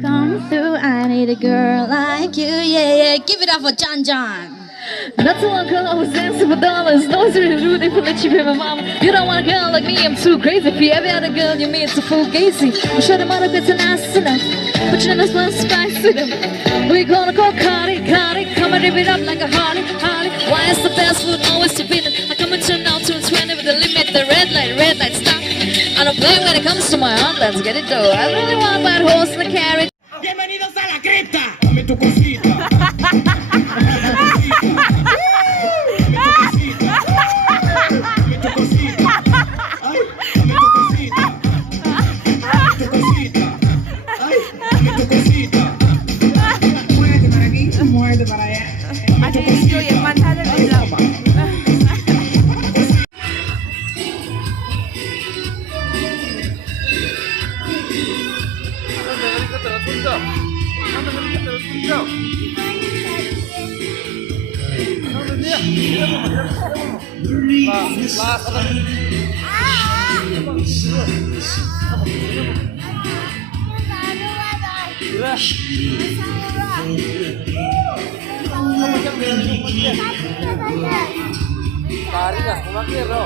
Come through, I need a girl like you, yeah, yeah. Give it up for John John. Not too long ago I was dancing for dollars. No, it's really rude, they put let you pay my mama. You don't want a girl like me, I'm too crazy. If you ever had a girl, you mean it's a full gazy. I'm sure the mother gets an ass enough, but you never smell spice to them. We gonna go Cardi, Cardi, come and rip it up like a Harley, Harley. Why is the best food always to be? I come and turn out to 20 with the limit, the red light, stop. I don't play when it comes to my heart, let's get it though. I really want that horse and a carriage. Bienvenidos a la cripta. Dame tu cosita. Dame tu cosita. Ay, dame tu cosita. Dame tu cosita. Ay, dame tu cosita. Muévete para aquí, muévete para allá. Así distribuye pantalla de la Tarik, aku makin, bro.